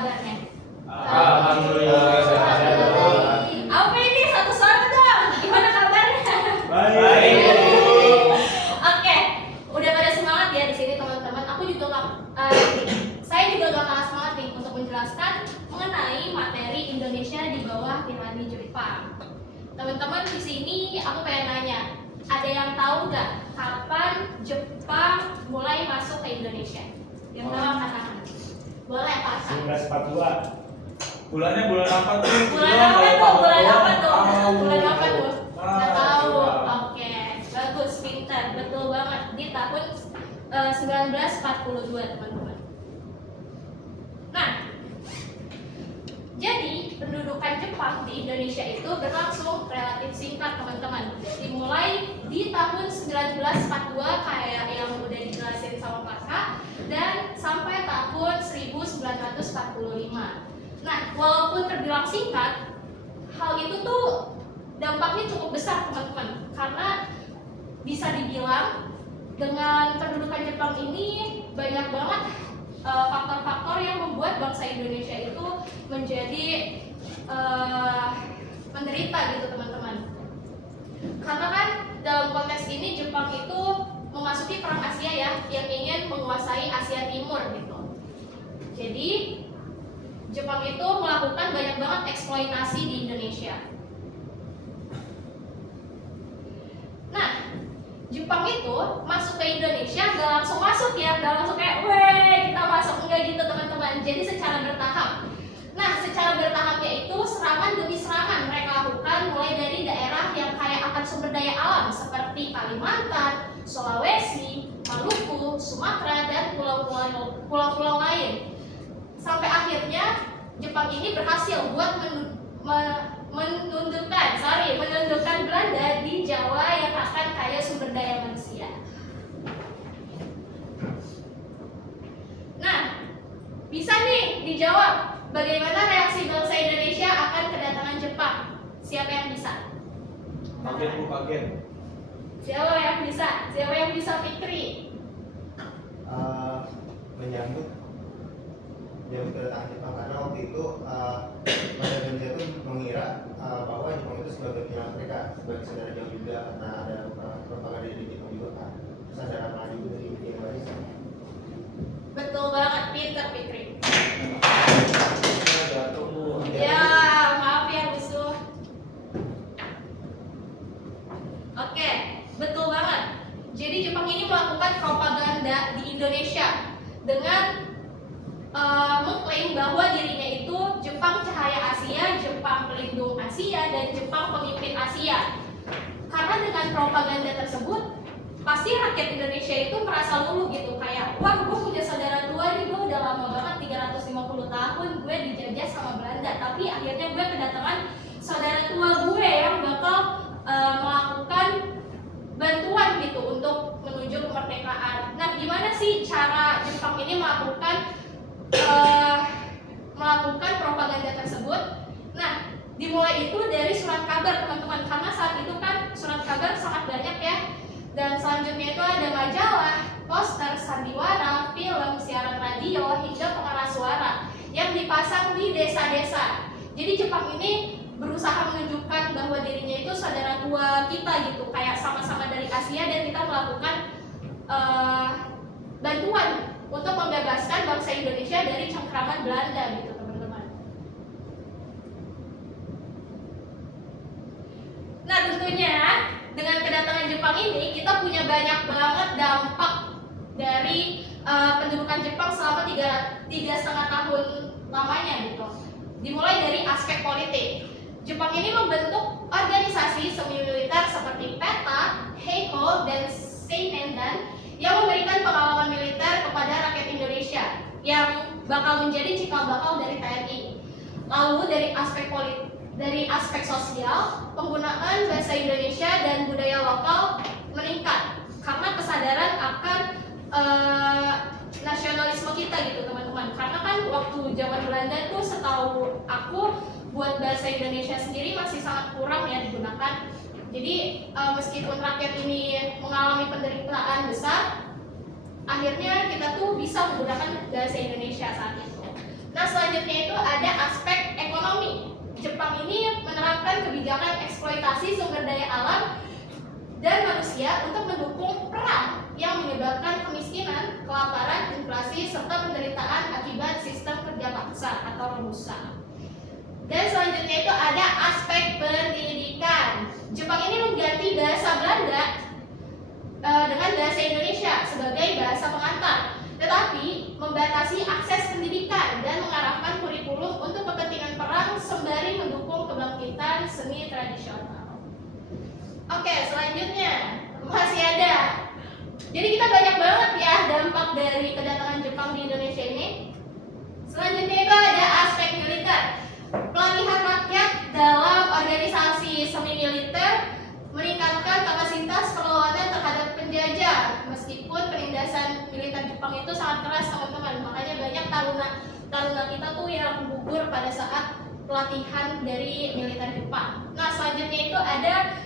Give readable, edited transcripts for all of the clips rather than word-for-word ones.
kabarnya? Alhamdulillah sehat. Apa ini satu suara dong? Gimana kabarnya? Baik. Oke, udah pada semangat ya di sini teman-teman. Saya juga gak kalah semangat nih untuk menjelaskan mengenai materi Indonesia di bawah tirani Jepang. Teman-teman di sini aku pengen nanya, ada yang tahu nggak kapan Jepang mulai masuk ke Indonesia? Yang tahu angkat tangan. Boleh Pak. 1942. Bulannya bulan apa tuh? Bulan apa tuh? Bulan apa tuh? Tahu. Bulan apa tuh? Nggak tahu. Iya. Oke, bagus, pintar, betul banget di tahun 1942 teman-teman. Nah, jadi pendudukan Jepang di Indonesia itu berlangsung relatif singkat teman-teman. Dimulai di tahun 1942 kayak yang udah dijelasin sama Kakak, dan sampai tahun 1945. Nah, walaupun terbilang singkat, hal itu tuh dampaknya cukup besar teman-teman, karena bisa dibilang dengan pendudukan Jepang ini banyak banget faktor-faktor yang membuat bangsa Indonesia itu menjadi menderita gitu teman-teman. Karena kan dalam konteks ini Jepang itu memasuki perang Asia ya, yang ingin menguasai Asia Timur gitu. Jadi Jepang itu melakukan banyak banget eksploitasi di Indonesia. Nah, Jepang itu masuk ke Indonesia gak langsung masuk ya, gak langsung kayak weh kita masuk, enggak gitu teman-teman. Jadi secara bertahap. Nah, secara bertahapnya itu serangan demi serangan mereka lakukan, mulai dari daerah yang kaya akan sumber daya alam seperti Kalimantan, Sulawesi, Maluku, Sumatera, dan pulau-pulau lain. Sampai akhirnya Jepang ini berhasil buat menundukkan Belanda di Jawa yang akan kaya sumber daya manusia. Nah, bisa nih dijawab bagaimana reaksi bangsa Indonesia akan kedatangan Jepang? Siapa yang bisa? Kaget Bu, kaget. Siapa yang bisa? Siapa yang bisa Fikri? Menyambut kedatangan Jepang, karena waktu itu masyarakat Indonesia itu mengira bahwa Jepang itu sebagai pilihan mereka, sebagai saudara jauh juga, karena ada propaganda dari Jepang juga kan, terus ada ramalan juga dari Indonesia. Betul banget, pintar Fikri. Jatuh Bu. Ya, maaf ya musuh. Oke, betul banget. Jadi Jepang ini melakukan propaganda di Indonesia dengan mengklaim bahwa dirinya itu Jepang cahaya Asia, Jepang pelindung Asia, dan Jepang pemimpin Asia. Karena dengan propaganda tersebut, pasti rakyat Indonesia itu merasa luluh gitu, kayak wah gue punya saudara tua nih, gue udah lama banget 350 tahun gue dijajah sama Belanda, tapi akhirnya gue kedatangan saudara tua gue yang bakal melakukan bantuan gitu untuk menuju kemerdekaan. Nah, gimana sih cara Jepang ini melakukan propaganda tersebut? Nah, dimulai itu dari surat kabar teman-teman, karena saat itu kan surat kabar sangat banyak ya. Dan selanjutnya itu ada majalah, poster, sandiwara, film, siaran radio, hingga pengeras suara yang dipasang di desa-desa. Jadi Jepang ini berusaha menunjukkan bahwa dirinya itu saudara tua kita gitu, kayak sama-sama dari Asia, dan kita melakukan bantuan untuk membebaskan bangsa Indonesia dari cengkraman Belanda gitu teman-teman. Nah, tentunya dengan kedatangan Jepang ini kita punya banyak banget dampak dari pendudukan Jepang selama 3,5 tahun lamanya gitu. Dimulai dari aspek politik. Jepang ini membentuk organisasi semi militer seperti PETA, Heiho, dan Seinendan yang memberikan pengalaman militer kepada rakyat Indonesia yang bakal menjadi cikal bakal dari TNI. Lalu dari aspek sosial, penggunaan bahasa Indonesia dan budaya lokal meningkat karena kesadaran akan nasionalisme kita gitu teman-teman. Karena kan waktu zaman Belanda tuh setahu aku buat bahasa Indonesia sendiri masih sangat kurang ya digunakan. Jadi meskipun rakyat ini mengalami penderitaan besar, akhirnya kita tuh bisa menggunakan bahasa Indonesia saat itu. Nah, selanjutnya menerapkan kebijakan eksploitasi sumber daya alam dan manusia untuk mendukung perang yang menyebabkan kemiskinan, kelaparan, inflasi, serta penderitaan akibat sistem kerja paksa atau rusa. Dan selanjutnya itu ada aspek pendidikan. Jepang ini mengganti bahasa Belanda dengan bahasa Indonesia sebagai bahasa pengantar, tetapi membatasi akses pendidikan dan mengarahkan kurikulum untuk kepentingan perang sembari mendukung kebangkitan seni tradisional. Oke, selanjutnya masih ada. Jadi kita banyak banget ya dampak dari kedatangan Jepang di Indonesia ini. Selanjutnya itu ada aspek militer. Pelatihan rakyat dalam organisasi semi militer meningkatkan kapasitas perlawanan terhadap penjajah. Meskipun penindasan militer Jepang itu sangat keras teman-teman, makanya banyak taruna kita tuh yang gugur pada saat pelatihan dari militer Jepang. Nah selanjutnya itu ada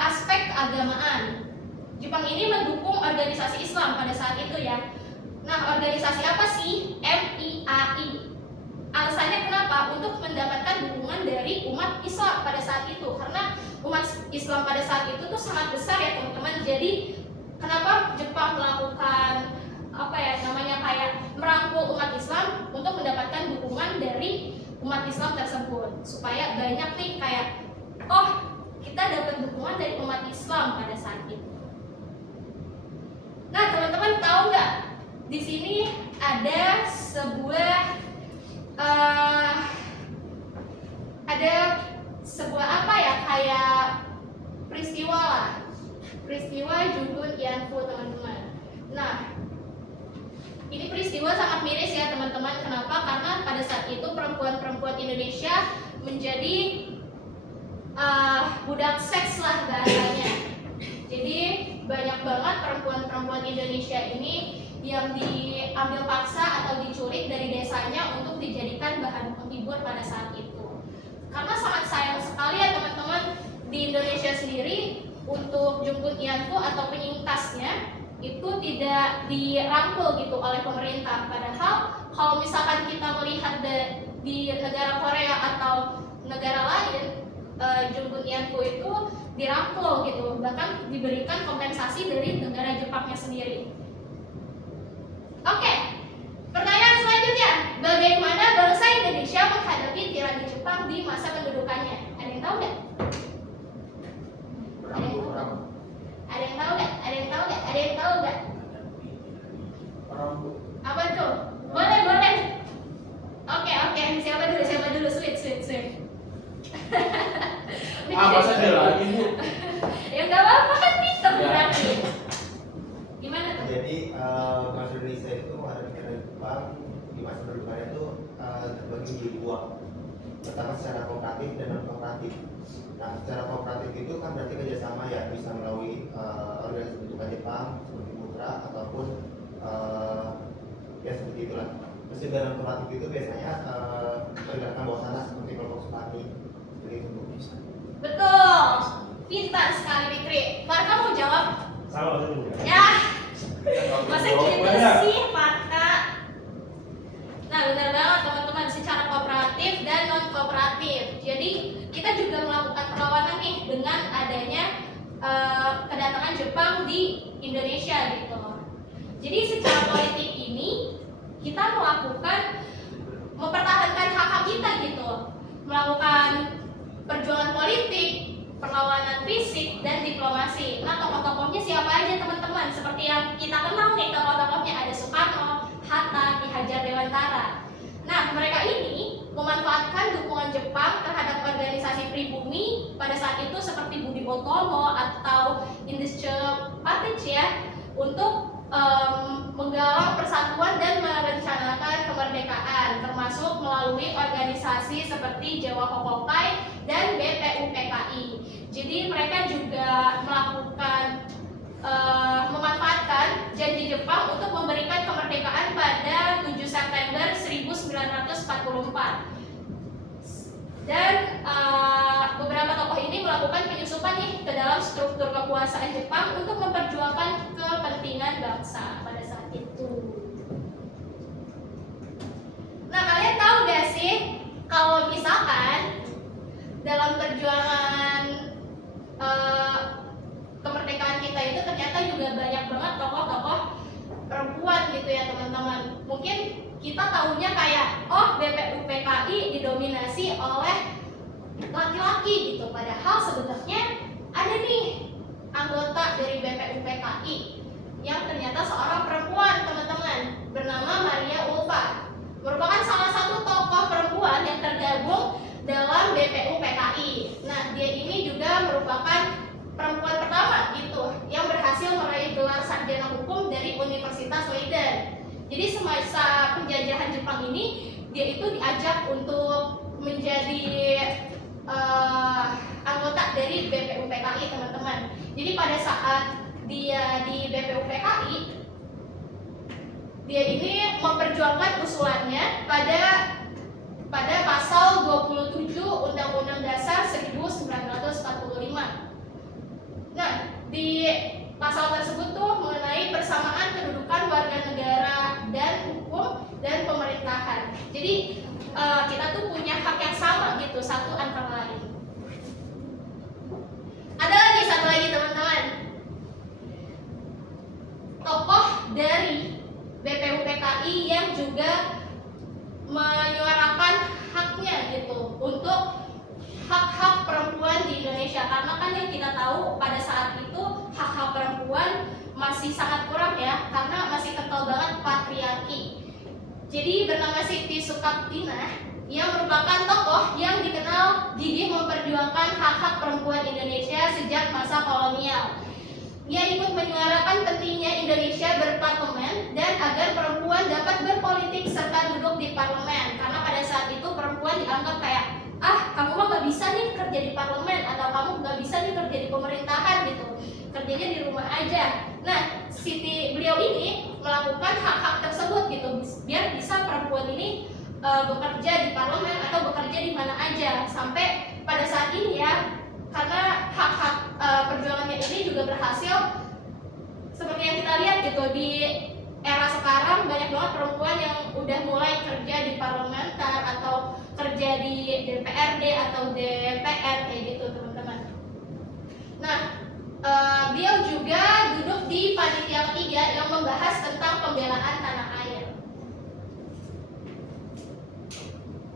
aspek keagamaan. Jepang ini mendukung organisasi Islam pada saat itu ya. Nah organisasi apa sih? MIAI. Alasannya kenapa? Untuk mendapatkan dukungan dari umat Islam pada saat itu, karena umat Islam pada saat itu tuh sangat besar ya teman-teman. Jadi kenapa Jepang melakukan kayak merangkul umat Islam untuk mendapatkan dukungan dari umat Islam tersebut, supaya banyak nih kayak kita dapat dukungan dari umat Islam pada saat itu. Nah teman-teman tahu nggak, di sini ada kayak peristiwa Jungun Yanfu teman-teman. Nah ini peristiwa sangat miris ya teman-teman. Kenapa? Karena pada saat itu perempuan-perempuan Indonesia menjadi budak seks lah bahasanya. Jadi banyak banget perempuan-perempuan Indonesia ini yang diambil paksa atau diculik dari desanya untuk dijadikan bahan penghibur pada saat itu. Karena sangat sayang sekali ya teman-teman, di Indonesia sendiri untuk Jungun Yanfu atau penyintasnya itu tidak dirangkul gitu oleh pemerintah. Padahal kalau misalkan kita melihat di negara Korea atau negara lain, Jungun Yanfu itu dirangkul gitu, bahkan diberikan kompensasi dari negara Jepangnya sendiri. Oke, pertanyaan selanjutnya, bagaimana bangsa Indonesia menghadapi tirani Jepang di masa pendudukannya? Ada yang tahu nggak? Ada yang tahu nggak? Ada yang tahu nggak? Ada yang tahu nggak? Apa tuh? Boleh. Oke. Siapa dulu? Sweet. Apa saja lagi Bu? Ya nggak apa-apa kan pinter berarti. Gimana tuh? Jadi bangsa Indonesia itu menghadapi tirani Jepang di masa pendudukannya itu terbagi menjadi dua. Pertama secara kooperatif dan non kooperatif. Nah, secara kooperatif itu kan berarti kerjasama ya, bisa melalui organisasi bentukan Jepang seperti Putra ataupun ya seperti itulah. Terus juga non kooperatif itu biasanya melibatkan bawah tanah seperti kelompok Supani seperti itu Bu. Betul. Pintar sekali Fikri. Farka mau jawab? Salah dulu. Ya. Masa gitu sih Farka? Nah benar banget teman-teman, secara kooperatif dan non kooperatif. Jadi kita juga melakukan perlawanan nih dengan adanya kedatangan Jepang di Indonesia gitu. Jadi secara politik ini kita mempertahankan hak kita gitu, melakukan perjuangan politik, perlawanan fisik dan diplomasi. Nah tokoh-tokohnya siapa aja teman-teman? Seperti yang kita kenal nih, tokoh-tokohnya ada Soekarno, Hatta, Ki Hajar Dewantara. Nah mereka ini memanfaatkan dukungan Jepang terhadap organisasi pribumi pada saat itu seperti Budi Utomo atau Indische Partij ya, untuk menggalang persatuan dan merencanakan kemerdekaan, termasuk melalui organisasi seperti Jawa Kokokai dan BPUPKI. Jadi mereka juga memanfaatkan janji Jepang untuk memberikan kemerdekaan pada 7 September 1944. Dan beberapa tokoh ini melakukan penyusupan nih ke dalam struktur kekuasaan Jepang untuk memperjuangkan kepentingan bangsa pada saat itu. Nah kalian tahu gak sih kalau misalkan dalam perjuangan kemerdekaan kita itu ternyata juga banyak banget tokoh-tokoh perempuan gitu ya teman-teman. Mungkin kita tahunya kayak BPUPKI didominasi oleh laki-laki gitu, padahal sebenarnya ada nih anggota dari BPUPKI yang ternyata seorang perempuan teman-teman, bernama Maria Ulfa, merupakan salah satu tokoh perempuan yang tergabung dalam BPUPKI. Nah, dia ini juga merupakan perempuan pertama gitu yang berhasil meraih gelar sarjana hukum dari Universitas Leiden. Jadi semasa penjajahan Jepang ini dia itu diajak untuk menjadi anggota dari BPUPKI teman-teman. Jadi pada saat dia di BPUPKI, dia ini memperjuangkan usulannya pada pasal 27 Undang-Undang Dasar 1945. Nah, di pasal tersebut tuh mengenai persamaan kedudukan warga negara dan hukum dan pemerintahan. Jadi kita tuh punya hak yang sama gitu satu antara lain. Ada lagi satu lagi teman-teman, tokoh dari BPUPKI yang juga menyuarakan haknya gitu untuk hak-hak perempuan di Indonesia, karena kan yang kita tahu pada saat itu hak-hak perempuan masih sangat kurang ya, karena masih kental banget patriarki. Jadi bernama Siti Sukaptina yang merupakan tokoh yang dikenal gigih memperjuangkan hak-hak perempuan Indonesia sejak masa kolonial. Ia ikut menyuarakan pentingnya Indonesia berparlemen dan agar perempuan dapat berpolitik serta duduk di parlemen, karena pada saat itu perempuan dianggap kayak kamu mah gak bisa nih kerja di parlemen, atau kamu gak bisa nih kerja di pemerintahan gitu, kerjanya di rumah aja. Nah, beliau ini melakukan hak-hak tersebut gitu biar bisa perempuan ini bekerja di parlemen atau bekerja di mana aja, sampai pada saat ini ya, karena hak-hak perjuangannya ini juga berhasil seperti yang kita lihat gitu. Di era sekarang banyak banget perempuan yang udah mulai kerja di parlementer atau kerja di DPRD atau DPR kayak gitu teman-teman. Nah, beliau juga duduk di panitia ketiga yang membahas tentang pembelaan tanah air.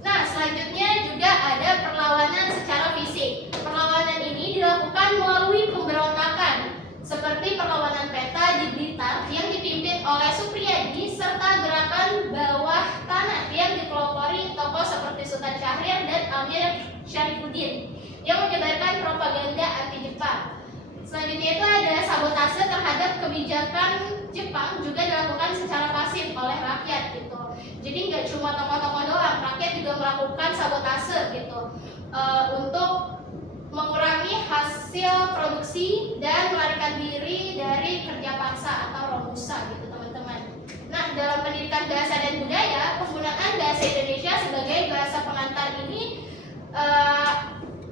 Nah, selanjutnya juga ada perlawanan secara fisik. Perlawanan ini dilakukan melalui pemberontakan seperti perlawanan peta di Blitar yang dipimpin oleh Supriyadi serta gerakan bawah tanah yang dipelopori tokoh seperti Sultan Syahrir dan Amir Syarifuddin yang menyebarkan propaganda anti Jepang. Selanjutnya itu ada sabotase terhadap kebijakan Jepang juga dilakukan secara pasif oleh rakyat gitu. Jadi nggak cuma tokoh-tokoh doang, rakyat juga melakukan sabotase gitu untuk mengurangi hasil produksi dan melarikan diri dari kerja paksa atau romusa gitu teman-teman. Nah, dalam pendidikan bahasa dan budaya, penggunaan bahasa Indonesia sebagai bahasa pengantar ini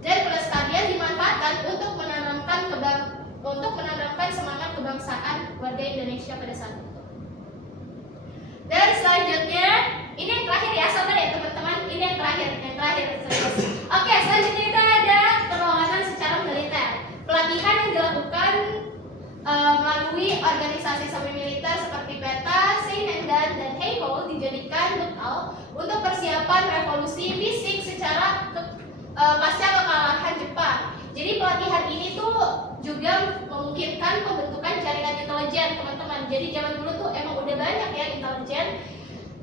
dan pelestarian dimanfaatkan untuk menanamkan semangat kebangsaan warga Indonesia pada saat itu. Dan selanjutnya, ini yang terakhir ya, sabar ya teman-teman, ini yang terakhir serius. Oke, selanjutnya kita ada perlawanan secara militer. Pelatihan yang dilakukan melalui organisasi semi militer seperti PETA, Seinendan, dan Heiho dijadikan bekal untuk persiapan revolusi fisik secara pasca kekalahan Jepang. Jadi pelatihan ini tuh juga memungkinkan pembentukan jaringan intelijen teman-teman. Jadi zaman dulu tuh emang udah banyak ya intelijen.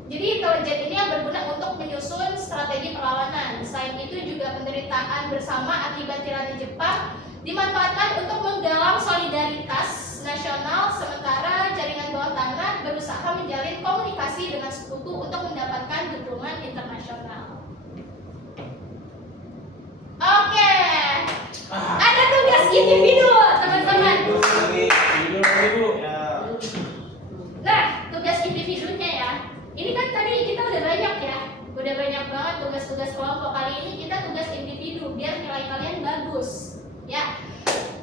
Jadi intelijen ini yang berguna untuk menyusun strategi perlawanan. Selain itu juga penderitaan bersama akibat tirani Jepang dimanfaatkan untuk menggalang solidaritas nasional, sementara jaringan bawah tanah berusaha menjalin komunikasi dengan sekutu untuk mendapatkan dukungan internasional. Oke, ada tugas individu teman-teman. Nah, tugas individunya ya. Ini kan tadi kita udah banyak ya, udah banyak banget tugas-tugas kelompok. Kali ini kita tugas individu biar nilai kalian bagus, ya.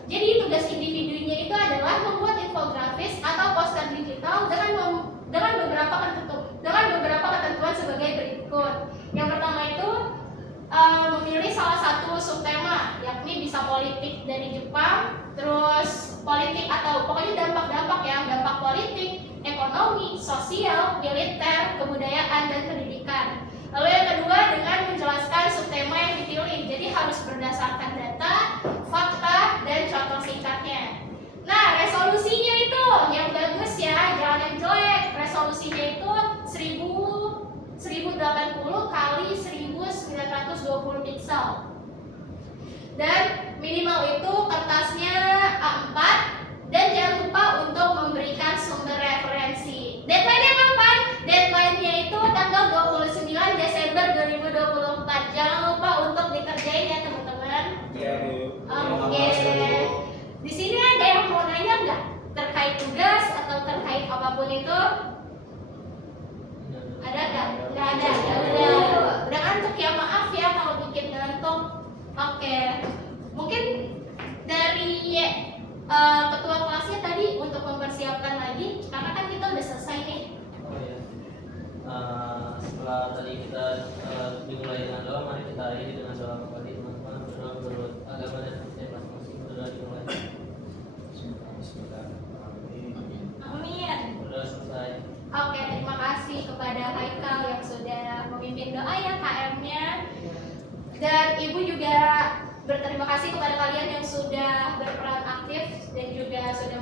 Jadi tugas individunya itu adalah membuat infografis atau poster digital dengan beberapa ketentuan sebagai berikut. Yang pertama itu memilih salah satu subtema politik atau pokoknya dampak-dampak ya, dampak politik, ekonomi, sosial, militer, kebudayaan, dan pendidikan. Lalu yang kedua dengan menjelaskan subtema yang dipilih. Jadi harus berdasarkan data, fakta, dan contoh singkatnya. Nah, resolusinya itu yang bagus ya, jangan yang jelek. Resolusinya itu 1080 kali 1920 pixel. Dan minimal itu kertasnya A4, dan jangan lupa untuk memberikan sumber referensi. Deadline-nya kapan? Deadline-nya itu tanggal 29 Desember 2024. Jangan lupa untuk dikerjain ya teman-teman. Iya, Bu. Oke. Di sini ada yang mau nanya nggak terkait tugas atau terkait apapun itu? Ada nggak? Nggak ada. Ya udah ngantuk ya, maaf ya kalau bikin ngantuk. Oke. Mungkin dari ketua kelasnya tadi untuk mempersiapkan lagi, karena kan kita udah selesai nih. Oh ya. Setelah tadi kita dimulai dengan doa, mari kita akhiri dengan doa kembali teman-teman. Berdoa menurut agama dan percaya masing-masing. Berdoa dimulai. Amin. Berdoa selesai. Oke, terima kasih kepada Haikal yang sudah memimpin doa ya KM-nya. Dan Ibu juga berterima kasih kepada kalian yang sudah berperan aktif dan juga sudah